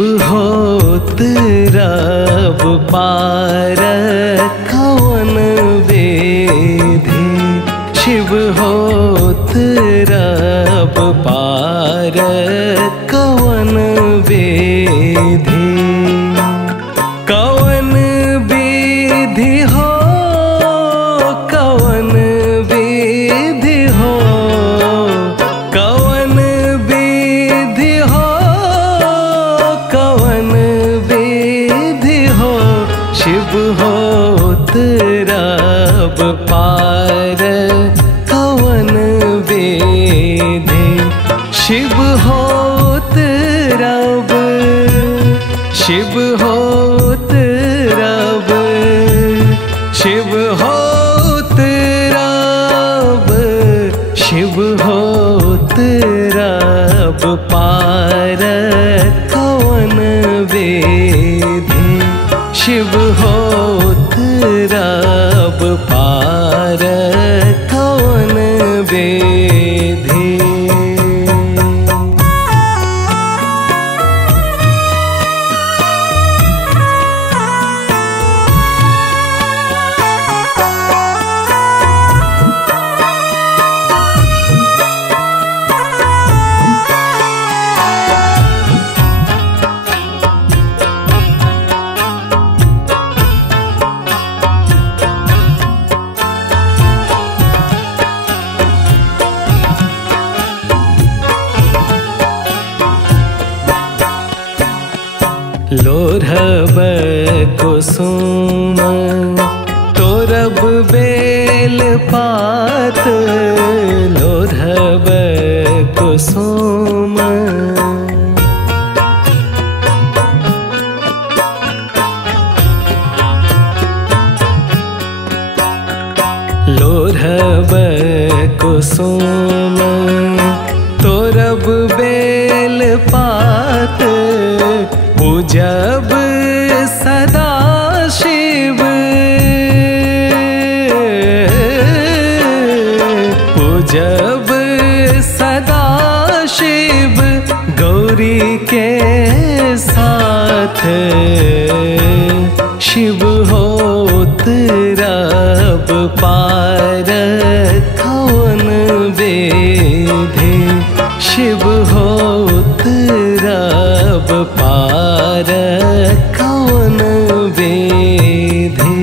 शिव होत रब पार कवन वेधे। शिव होत रब पार कवन वेधे। कवन विधि हो कवन विधि हो कवन विधि हो कवन विधि हो। शिव होत रब पार कवन वेधे। शिव होत रब शिव होत रब शिव होत रब शिव होत रब पार कवन वेधे। शिव होत रब पार कवन वेधे। लोरहब कुसुम तोरब बेल पात। लोरहब कुसुम लोरहब कुसुम तोरब बेल पात। पूजब सदा शिव पूजब सदा शिव गौरी के साथ। शिव होत रब पार कवन वेधे। शिव होत रब पार कवन वेधे।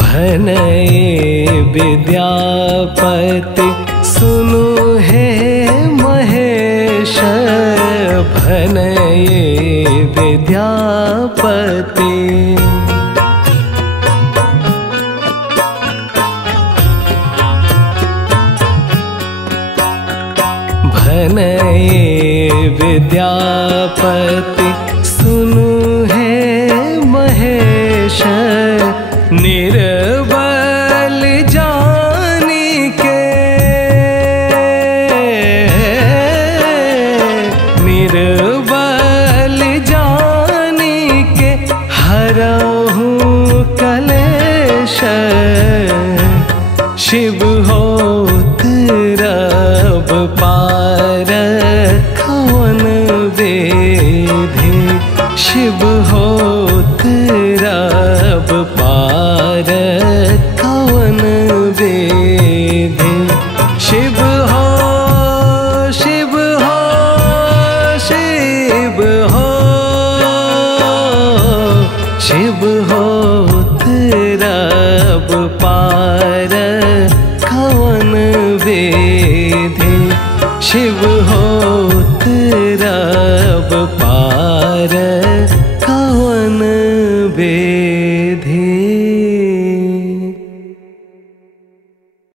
भनये विद्यापति सुनु हे महेश। भनये विद्यापति भनये विद्यापति सुनु हे महेश। निर्बल जानी के निर्बल जानी के हरहूँ कलेश। शिव होत रब पार कवन वेधे। शिव होत रब पार कवन वेधे। शिव हो शिव हो शिव हो शिव होत रब पार कवन वेधे। शिव होत रब पार